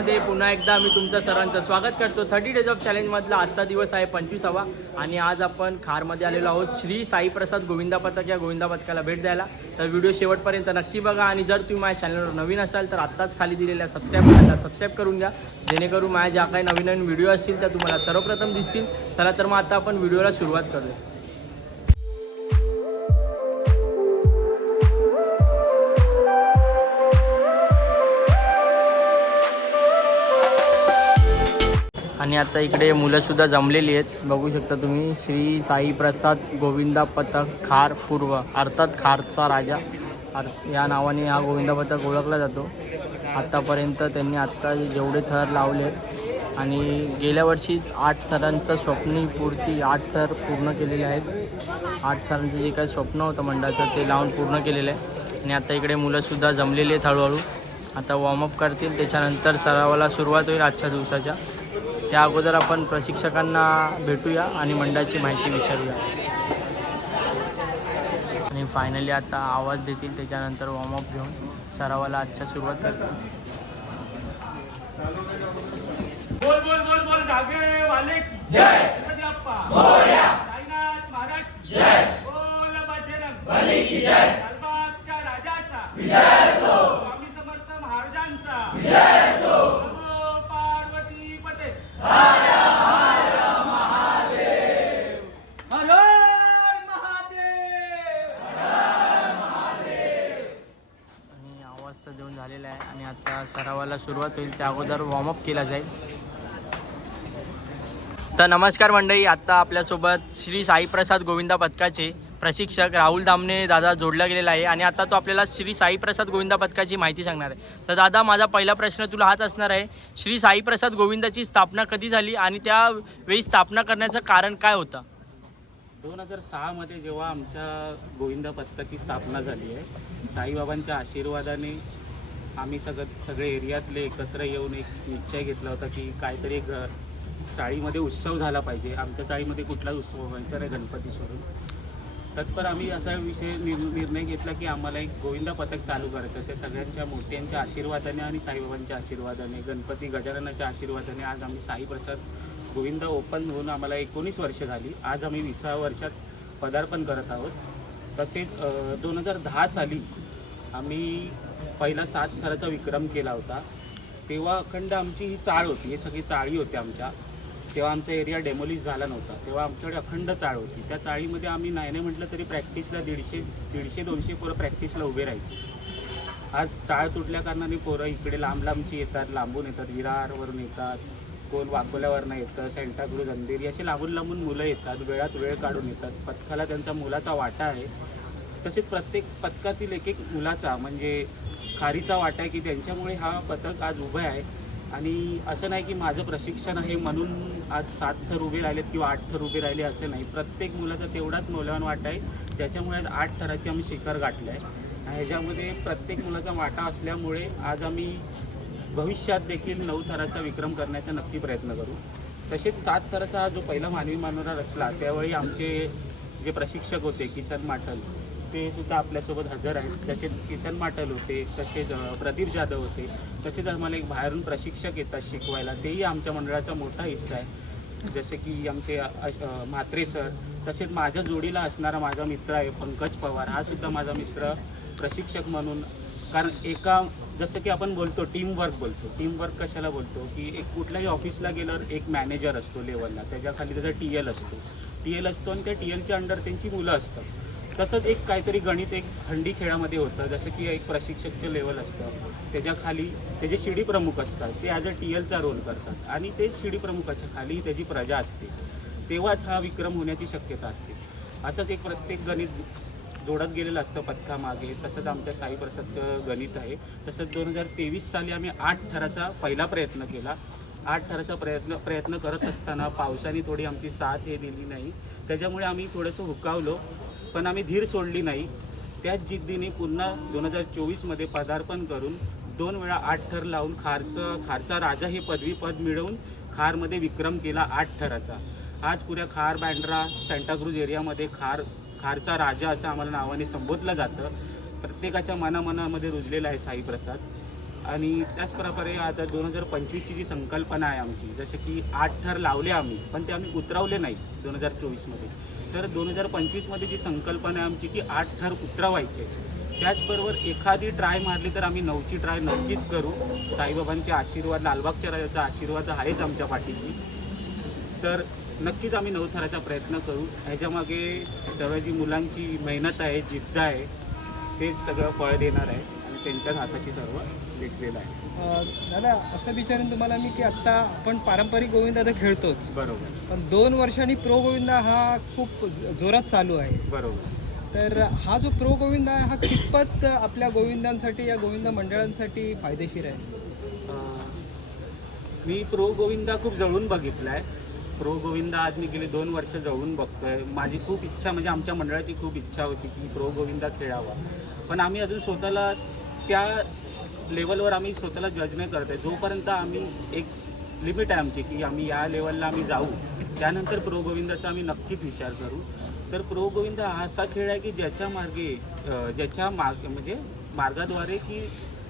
मंडळी पुन्हा एकदा मी तुमचं सरांचं स्वागत करतो. थर्टी डेज ऑफ चॅलेंजमधला आजचा दिवस आहे पंचवीसावा. आणि आज आपण खारमध्ये आलेलो आहोत. श्री साईप्रसाद गोविंदा पथक या गोविंदा पथकाला भेट द्यायला. तर व्हिडिओ शेवटपर्यंत नक्की बघा. आणि जर तुम्ही माझ्या चॅनलवर नवीन असाल तर आत्ताच खाली दिलेल्या सबस्क्राईब बटनला सबस्क्राईब करून घ्या. जेणेकरून माझ्या ज्या काही नवीन नवीन व्हिडिओ असतील त्या तुम्हाला सर्वप्रथम दिसतील. चला तर मग आता आपण व्हिडिओला सुरुवात करूया. आणि आता इकडे मुलंसुद्धा जमलेली आहेत. बघू शकता तुम्ही श्री साई प्रसाद गोविंदा पथक खार पूर्व अर्थात खारचा राजा. अर- या नावाने हा गोविंदा पथक ओळखला जातो. आत्तापर्यंत त्यांनी आत्ता जेवढे थर लावले आणि गेल्या वर्षीच आठ थरांचं स्वप्नीपूर्ती आठ थर पूर्ण केलेले आहेत. आठ थरांचं जे काही स्वप्न होतं मंडळाचं ते लावून पूर्ण केलेलं आहे. आणि आता इकडे मुलंसुद्धा जमलेली आहेत हळूहळू. आता वॉर्मअप करतील. त्याच्यानंतर सरावाला सुरुवात होईल आजच्या दिवसाच्या. त्या अगोदर आपण प्रशिक्षकांना भेटूया आणि मंडळाची माहिती विचारूया. आणि फायनली आता आवाज देतील त्याच्यानंतर वॉर्मअप घेऊन सरावाला आजच्या सुरुवात करतो. बोल बोल बोल बोल धागे वाले की जय गणपती बाप्पा मोरया साईनाथ महाराज की जय बोल बजरंग बली की जय लालबागच्या राजाचा विजय असो स्वामी समर्थ महाराजांचा विजय असो नमो पार्वती पते हर हर महादेव आणि आवाज तर देऊन झालेला आहे आणि आता सरावाला सुरुवात होईल त्या अगोदर वॉर्मअप केला जाईल. तर नमस्कार मंडळी आत्ता आपल्यासोबत श्री साईप्रसाद गोविंदा पथकाचे प्रशिक्षक राहुल दामने दादा जोडला गेलेला आहे आणि आता तो आपल्याला श्री साईप्रसाद गोविंदा पथकाची माहिती सांगणार आहे. तर दादा माझा पहिला प्रश्न तुला हाच असणार आहे. श्री साईप्रसाद गोविंदाची स्थापना कधी झाली आणि त्यावेळी स्थापना करण्याचं कारण काय होतं? दोन हजार सहामध्ये जेव्हा आमच्या गोविंदा पथकाची स्थापना झाली आहे साईबाबांच्या आशीर्वादाने आम्ही सगळं सगळे एरियातले एकत्र येऊन एक निश्चय घेतला होता की काहीतरी एक चाळीमध्ये उत्सव झाला पाहिजे. आमच्या चाळीमध्ये कुठलाच उत्सव व्हायचा नाही गणपती सोडून तत्पर आम्ही असा विषय निर- निर्णय घेतला की आम्हाला एक गोविंदा पथक चालू करायचं. त्या सगळ्यांच्या मूर्त्यांच्या आशीर्वादाने आणि साईबाबांच्या आशीर्वादाने गणपती गजाननाच्या आशीर्वादाने आज आम्ही साईप्रसाद गोविंदा ओपन होऊन आम्हाला एकोणीस वर्ष झाली. आज आम्ही विसाव्या वर्षात पदार्पण करत आहोत. तसेच दोन हजार दहा साली आम्ही पहिला सात थराचा विक्रम केला होता. तेव्हा अखंड आमची ही चाळ होती. हे सगळी चाळी होत्या आमच्या. तेव्हा आमचा एरिया डेमोलिश झाला नव्हता. तेव्हा आमच्याकडे अखंड चाळ होती. त्या चाळीमध्ये आम्ही नाही नाही म्हटलं तरी प्रॅक्टिसला दीडशे दीडशे दोनशे पोरं प्रॅक्टिसला उभे राहायचे. आज चाळ तुटल्या कारणाने पोरं इकडे लांब लांबची येतात लांबून येतात विरारवरून येतात कोण वाकोल्यावरनं येतं सेंटाक्रूज अंधेरी असे लांबून लांबून मुलं येतात वेळात वेळ काढून येतात. पथकाला त्यांचा मुलाचा वाटा आहे. तसेच प्रत्येक पथकातील एक एक मुलाचा म्हणजे खारीचा वाटा आहे की त्यांच्यामुळे हा पथक आज उभं आहे. आणि असं नाही की माझं प्रशिक्षण आहे म्हणून आज सात थर उभे राहिलेत किंवा आठ थर उभे राहिले असं नाही. प्रत्येक मुलाचा तेवढाच मौल्यवान वाटा आहे. ज्याच्यामुळे आज आठ थराची आम्ही शिखर गाठलं आहे आणि ह्याच्यामध्ये प्रत्येक मुलाचा वाटा असल्यामुळे आज आम्ही भविष्यात देखील नऊ थराचा विक्रम करण्याचा नक्की प्रयत्न करू. तसेच सात थराचा जो पहिला मानवी मानोरा रचला त्यावेळी आमचे जे प्रशिक्षक होते किसन माठल ते सुद्धा आपल्यासोबत हजर आहेत. तसेच किसन माटल होते तसेच प्रदीप जाधव होते. तसेच आम्हाला एक बाहेरून प्रशिक्षक येतात शिकवायला. तेही आमच्या मंडळाचा मोठा हिस्सा आहे. जसे की आमचे म्हात्रे सर तसेच माझ्या जोडीला असणारा माझा मित्र आहे पंकज पवार. हा सुद्धा माझा मित्र प्रशिक्षक म्हणून. कारण एका जसं की आपण बोलतो टीमवर्क बोलतो. टीमवर्क कशाला बोलतो? की एक कुठल्याही ऑफिसला गेल्यावर एक मॅनेजर असतो लेवलला त्याच्याखाली त्याचा टी एल असतो. टी एल असतो आणि त्या टी एलच्या अंडर त्यांची मुलं असतात. तसंच एक काहीतरी गणित एक हंडी खेळामध्ये होतं. जसं की एक प्रशिक्षकचं लेवल असतं. त्याच्याखाली त्याचे शिडी प्रमुख असतात. ते ॲज अ टी एलचा रोल करतात. आणि ते शिडी प्रमुखाच्या खाली त्याची प्रजा असते. तेव्हाच हा विक्रम होण्याची शक्यता असते. असंच एक प्रत्येक गणित जोडत गेलेलं असतं पथकामागे तसंच आमच्या साई प्रसाद गणित आहे. तसंच दोन हजार तेवीस साली आम्ही आठ थराचा पहिला प्रयत्न केला. आठ थराचा प्रयत्न प्रयत्न करत असताना पावसाने थोडी आमची साथ हे दिली नाही. त्याच्यामुळे आम्ही थोडंसं हुकावलो. पण आम्ही धीर सोडली नाही. त्याच जिद्दीने पुन्हा दोन हजार चोवीसमध्ये पदार्पण करून दोन वेळा आठ थर लावून खारचं खारचा राजा हे पदवीपद मिळवून खारमध्ये विक्रम केला आठ थराचा. आज पुऱ्या खार बँड्रा सँटाक्रूज एरियामध्ये खार खारचा राजा असं आम्हाला नावाने संबोधलं जातं. प्रत्येकाच्या मनामनामध्ये रुजलेला आहे साईप्रसाद आणि त्याचप्रकारे आता दोन हजार पंचवीसची जी संकल्पना आहे आमची जसे की आठ थर लावले आम्ही पण ते आम्ही उतरवले नाही दोन हजार चोवीसमध्ये. तर दोन हजार पंचवीसमध्ये जी संकल्पना आहे आमची की आठ थर उतरवायचे त्याचबरोबर एखादी ट्राय मारली तर आम्ही नऊची ट्राय नक्कीच करू. साईबाबांचे आशीर्वाद लालबागच्या राजाचा आशीर्वाद आहेच आमच्या पाठीशी. तर नक्कीच आम्ही नऊ थराचा प्रयत्न करू. ह्याच्यामागे सर्व जी मुलांची मेहनत आहे जिद्द आहे. ते सगळं फळ देणार आहे. आणि त्यांच्याच हाताशी सर्व लेखलेलं आहे. दादा असं विचारेन तुम्हाला मी की आत्ता आपण पारंपरिक गोविंदा तर खेळतोच. बरोबर. पण दोन वर्षांनी प्रो गोविंदा हा खूप जोरात चालू आहे. बरोबर. तर हा जो प्रो गोविंदा आहे हा कितपत आपल्या गोविंदांसाठी या गोविंदा मंडळांसाठी फायदेशीर आहे? मी प्रो गोविंदा खूप जवळून बघितला आहे प्रो गोविंदा आज मी गेले दोन वर्ष जवळून बघतोय. माझी खूप इच्छा म्हणजे आमच्या मंडळाची खूप इच्छा होती की प्रो गोविंदा खेळावा. पण आम्ही अजून स्वतःला त्या लेवलवर आम्ही स्वतःला जज नाही करत आहे जोपर्यंत आम्ही एक लिमिट आहे आमची की आम्ही या लेवलला आम्ही जाऊ त्यानंतर प्रो गोविंदाचा आम्ही नक्कीच विचार करू. तर प्रो गोविंद हा असा खेळ आहे की ज्याच्या मार्गे ज्याच्या मार्ग म्हणजे मार्गाद्वारे की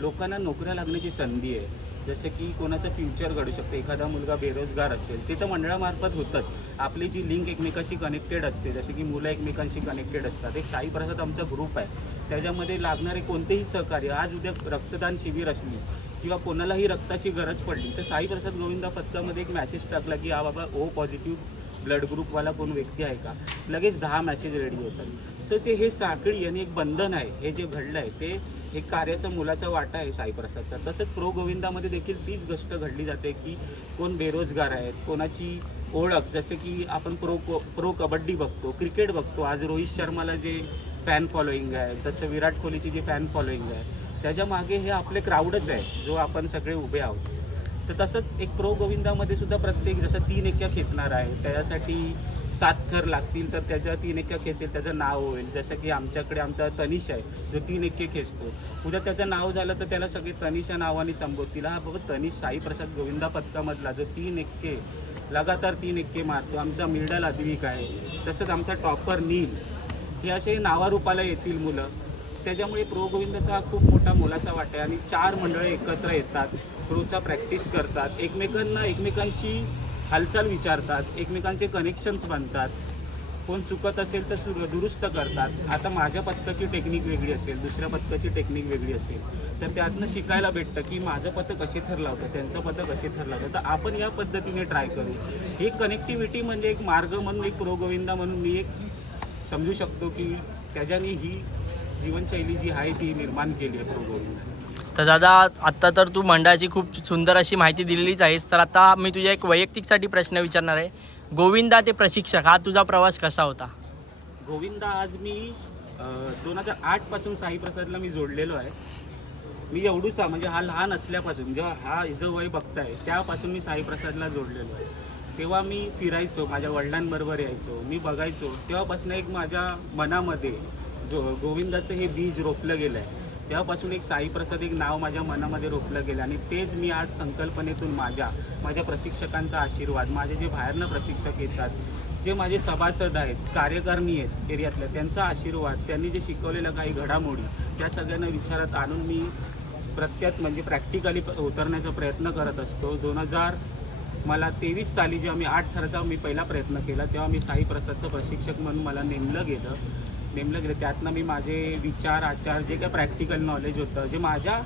लोकांना नोकऱ्या लागण्याची संधी आहे. जसं की कोणाचं फ्युचर घडू शकतं. एखादा मुलगा बेरोजगार असेल ते तर मंडळामार्फत होतंच. आपली जी लिंक एकमेकाशी कनेक्टेड असते जसे की मुलं एकमेकांशी कनेक्टेड असतात. एक साई प्रसाद आमचा ग्रुप आहे. त्याच्यामध्ये लागणारे कोणतेही सहकार्य आज उद्या रक्तदान शिबिर असली किंवा कोणालाही रक्ताची गरज पडली तर साई प्रसाद गोविंदा पथकामध्ये एक मॅसेज टाकला की हा बाबा ओ पॉझिटिव्ह ब्लड ग्रुपवाला कोण व्यक्ती आहे का? लगेच दहा मॅसेज रेडी होतात. सो ते हे साखळी आणि एक बंधन आहे हे जे घडलं आहे ते हे कार्याचं मुलाचा वाटा आहे साईप्रसादचा. तसंच प्रो गोविंदामध्ये देखील तीच गोष्ट घडली जाते की कोण बेरोजगार आहेत कोणाची ओळख. जसे की आपण प्रो प्रो कबड्डी बघतो क्रिकेट बघतो. आज रोहित शर्माला जे फॅन फॉलोईंग आहे तसं विराट कोहलीची जी फॅन फॉलोईंग आहे त्याच्यामागे हे आपले क्राऊडच आहे जो आपण सगळे उभे आहोत. तर तसंच एक प्रो गोविंदामध्ये सुद्धा प्रत्येक जसं तीन एक्क्या खेचणार आहे त्याच्यासाठी सात थर लागतील तर त्याच्या तीन एक्क्या खेचेल त्याचं नाव होईल. जसं की आमच्याकडे आमचा तनिष आहे जो तीन एक्के खेचतो. उद्या त्याचं नाव झालं तर त्याला सगळे तनिषा नावाने संबोधतील. हा बाबा तनिष साईप्रसाद गोविंदा पथकामधला जो तीन एक्के लगातार तीन एक्के मारतो. आमचा मिडल अद्विक आहे तसंच आमचा टॉपर नील हे असे नावारूपाला येतील मुलं. त्याच्यामुळे प्रो गोविंदाचा हा खूप मोठा मोलाचा वाटा आहे. आणि चार मंडळं एकत्र येतात प्रोचा प्रॅक्टिस करतात. एकमेकांना एकमेकांशी हालचाल विचारतात एकमेकांचे कनेक्शन्स बांधतात कोण चुकत असेल तर सु दुरुस्त करतात. आता माझ्या पथकाची टेक्निक वेगळी असेल दुसऱ्या पथकाची टेक्निक वेगळी असेल. तर त्यातनं शिकायला भेटतं की माझं पथक कसे होतं त्यांचं पथक कसे होतं. तर आपण या पद्धतीने ट्राय करू. ही कनेक्टिव्हिटी म्हणजे एक मार्ग म्हणून एक प्रोगोविंदा म्हणून मी एक समजू शकतो की त्याच्याने ही जीवनशैली जी आहे ती निर्माण केली आहे प्रोगोविंदा. तर दादा आत्ता तर तू मंडळाची खूप सुंदर अशी माहिती दिलेलीच आहेस. तर आता मी तुझ्या एक वैयक्तिकसाठी प्रश्न विचारणार आहे. गोविंदा ते प्रशिक्षक हा तुझा प्रवास कसा होता? गोविंदा आज मी दोन हजार आठपासून साई प्रसादला मी जोडलेलो आहे. मी एवढूसा म्हणजे हा लहान असल्यापासून जेव्हा हा जो वय बघताय त्यापासून मी साई प्रसादला जोडलेलो आहे. तेव्हा मी फिरायचो माझ्या वडिलांबरोबर यायचो मी बघायचो. तेव्हापासून एक माझ्या मनामध्ये जो गोविंदाचं हे बीज रोपलं गेलं आहे तेव्हापासून एक साई प्रसाद एक नाव माझ्या मनामध्ये रोखलं गेलं आणि तेच मी आज संकल्पनेतून माझ्या माझ्या प्रशिक्षकांचा आशीर्वाद माझे जे बाहेरनं प्रशिक्षक येतात जे माझे सभासद आहेत कार्यकारिणी आहेत एरियातल्या त्यांचा आशीर्वाद त्यांनी जे शिकवलेल्या काही घडामोडी त्या सगळ्यांना विचारात आणून मी प्रत्येक म्हणजे प्रॅक्टिकली उतरण्याचा प्रयत्न करत असतो. दोन हजार मला तेवीस साली जेव्हा मी आठ थराचा मी पहिला प्रयत्न केला तेव्हा मी साई प्रसादचं प्रशिक्षक म्हणून मला नेमलं गेलं. नेमलं गेलं त्यातनं मी माझे विचार आचार जे काय प्रॅक्टिकल नॉलेज होतं जे माझ्या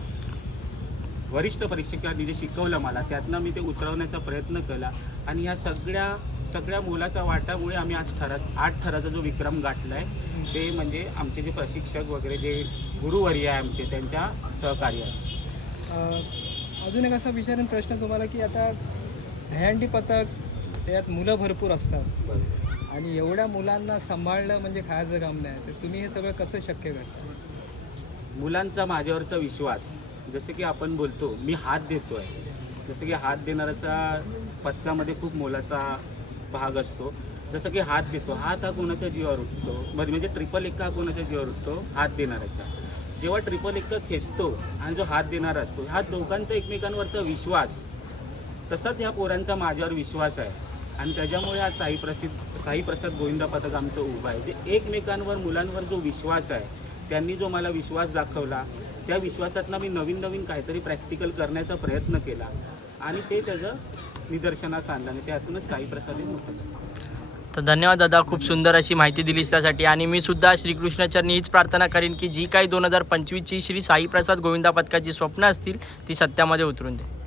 वरिष्ठ परीक्षकांनी जे शिकवलं मला त्यातनं मी ते उतरवण्याचा प्रयत्न केला. आणि ह्या सगळ्या सगळ्या मोलाच्या वाटामुळे आम्ही आज ठरत आठ थराचा जो विक्रम गाठला आहे ते म्हणजे आमचे जे प्रशिक्षक वगैरे जे गुरुवर्य आहे आमचे त्यांच्या सहकार्य अजून एक असा विचारेन प्रश्न तुम्हाला की आता दहंडी पथक त्यात मुलं भरपूर असतात. आणि एवढ्या मुलांना सांभाळणं म्हणजे खायचं काम नाही. तर तुम्ही हे सगळं कसं शक्य करता? मुलांचा माझ्यावरचा विश्वास जसं की आपण बोलतो मी हात देतोय. जसं की हात देणाऱ्याचा पथकामध्ये खूप मोलाचा भाग असतो. जसं की हात देतो हात हा कोणाच्या जीवावर उठतो? म्हणजे म्हणजे ट्रिपल एक्का हा कोणाच्या जीवावर उठतो? हात देणाऱ्याचा. जेव्हा ट्रिपल एक्का खेचतो आणि जो हात देणारा असतो हा दोघांचा एकमेकांवरचा विश्वास तसाच ह्या पोरांचा माझ्यावर विश्वास आहे. आणि त्याच्यामुळे आज साई प्रसिद्ध साई प्रसाद गोविंदा पथक आमचं उभं आहे. जे एकमेकांवर मुलांवर जो विश्वास आहे त्यांनी जो मला विश्वास दाखवला त्या विश्वासातनं मी नवीन नवीन काहीतरी प्रॅक्टिकल करण्याचा प्रयत्न केला. आणि ते त्याचं निदर्शनास आणलं आणि त्यातूनच साई प्रसाद तर धन्यवाद दादा खूप सुंदर अशी माहिती दिलीस त्यासाठी. आणि मी सुद्धा श्रीकृष्णचरणी हीच प्रार्थना करेन की जी काही दोन हजार पंचवीसची श्री साईप्रसाद गोविंदा पथकाची स्वप्न असतील ती सत्यामध्ये उतरून दे.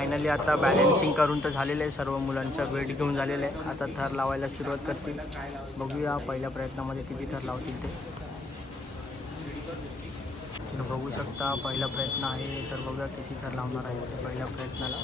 फायनली आता बॅलन्सिंग करून तर झालेलं आहे. सर्व मुलांचा वेट घेऊन झालेलं आहे. आता थर लावायला सुरुवात करतील. बघूया पहिल्या प्रयत्नामध्ये किती थर लावतील ते. तर बघू शकता पहिला प्रयत्न आहे. तर बघूया किती थर लावणार आहे ते पहिल्या प्रयत्नाला.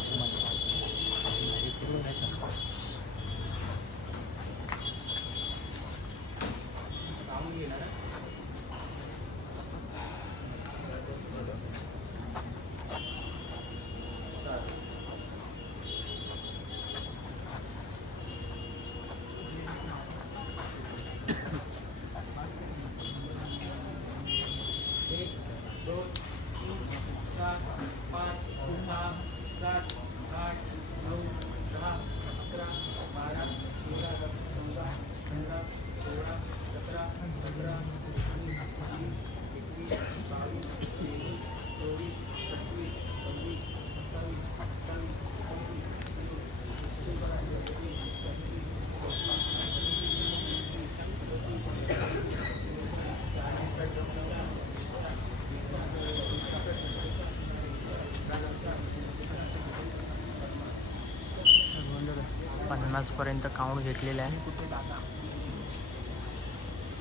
पन्नासपर्यंत काउंट घेतलेला आहे.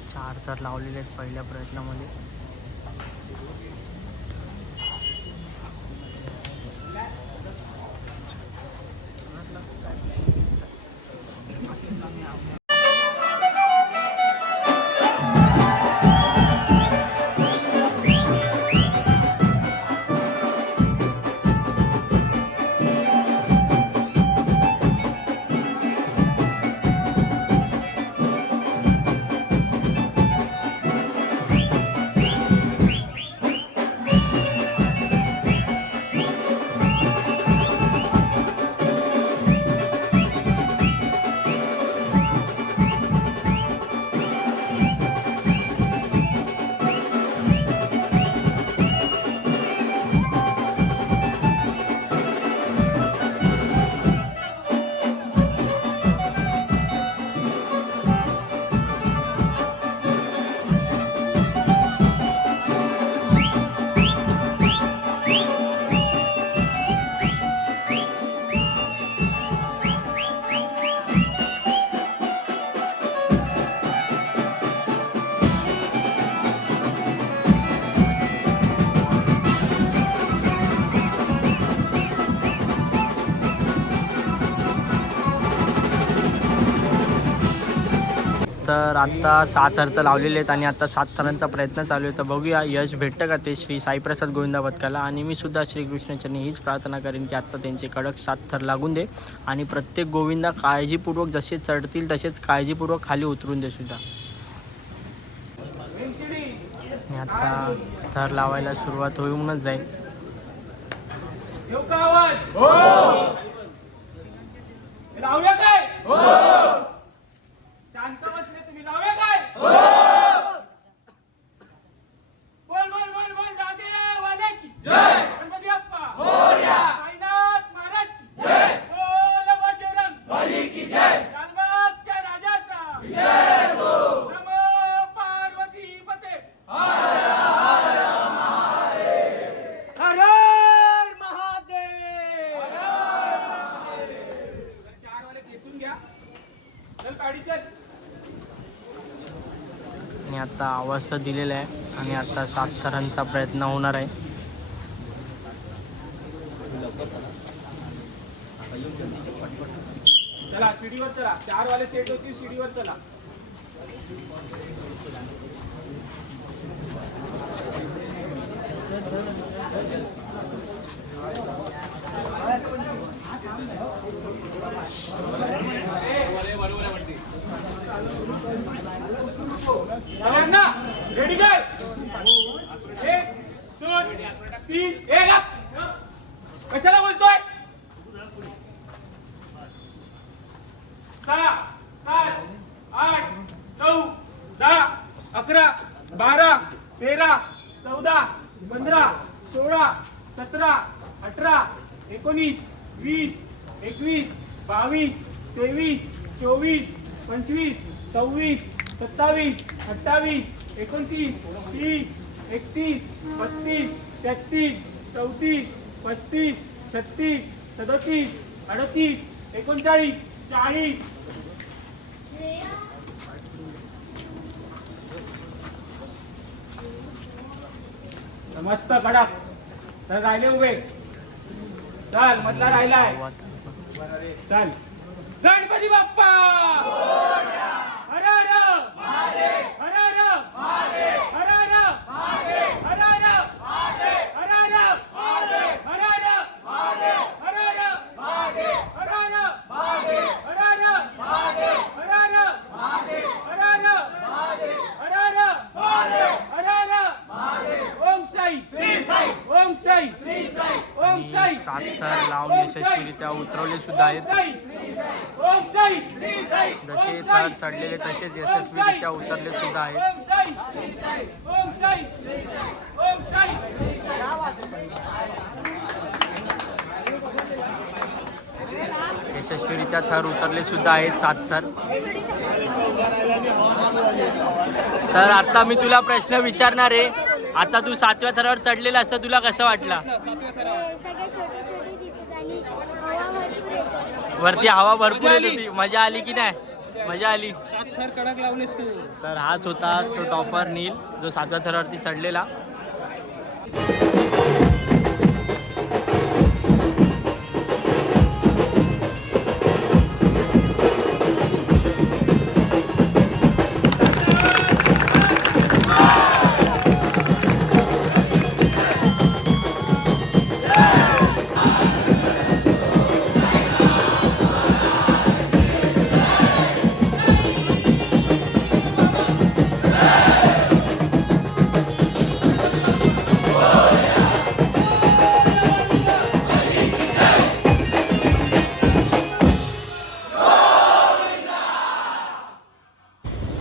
चार तर लावलेले आहेत पहिल्या प्रयत्नामध्ये. आत्ता सात थर तर लावलेले आहेत आणि आता सात थरांचा प्रयत्न चालू आहे. तर बघूया यश भेटतं का ते श्री साईप्रसाद गोविंदा पथकाला आणि मी सुद्धा श्रीकृष्णाचरणी हीच प्रार्थना करेन की आत्ता त्यांचे कडक सात थर लागून दे आणि प्रत्येक गोविंदा काळजीपूर्वक जसे चढतील तसेच काळजीपूर्वक खाली उतरून दे सुद्धा. आणि आता थर लावायला सुरुवात होऊनच जाईल. काय? हो वाजता दिलेला आहे आणि आता सात थरांचा प्रयत्न होणार आहे. चला शिडीवर चला. चार वाले सेट होती शिडीवर चला चल चल. सोळा सतरा अठरा एकोणीस वीस एकवीस बावीस तेवीस चोवीस पंचवीस सव्वीस सत्तावीस अठ्ठावीस एकोणतीस तीस एकतीस बत्तीस तेहतीस चौतीस पस्तीस छत्तीस सदतीस अडतीस एकोणचाळीस चाळीस. मस्त कडा तर राहिले उभे. चाल मधला राहिलाय. चाल. गणपती बाप्पा! सात थर लावून यशस्वीरित्या उतरवले सुद्धा आहेत. जसे थर चढलेले तसेच यशस्वीरित्या उतरले सुद्धा आहेत. यशस्वीरित्या थर उतरले सुद्धा आहेत सात थर. तर आता मी तुला प्रश्न विचारणार आहे. आता तू सातव्या थरावर चढलेला असता तुला कसं वाटलं? सातव्या ते थरावर सगळे छोटे छोटे दिसत आणि हवा भरपूर येते. वरती हवा भरपूर मजा येत आली? होती. मजा आली की नाही? मजा आली. सात थर कडक लावलेस तू. तर हाच होता तो टॉपर नील जो सातव्या थरावरती चढलेला.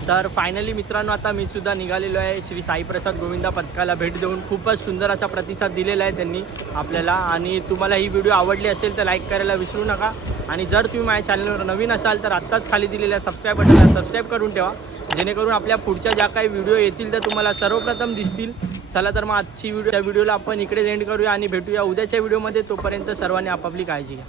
तर फायनली मित्रांनो आता मी सुद्धा निघालेलो आहे श्री साईप्रसाद गोविंदा पथकाला भेट देऊन. खूपच सुंदर असा प्रतिसाद दिलेला आहे त्यांनी आपल्याला. आणि तुम्हाला ही व्हिडिओ आवडली असेल तर लाईक करायला विसरू नका. आणि जर तुम्ही माझ्या चॅनलवर नवीन असाल तर आत्ताच खाली दिलेल्या सबस्क्राईब बटनला सबस्क्राईब करून ठेवा. जेणेकरून आपल्या पुढच्या ज्या काही व्हिडिओ येतील त्या तुम्हाला सर्वप्रथम दिसतील. चला तर मग आजची व्हिडिओ त्या व्हिडिओला आपण इकडे एंड करूया आणि भेटूया उद्याच्या व्हिडिओमध्ये तोपर्यंत सर्वांनी आपापली काळजी घ्या.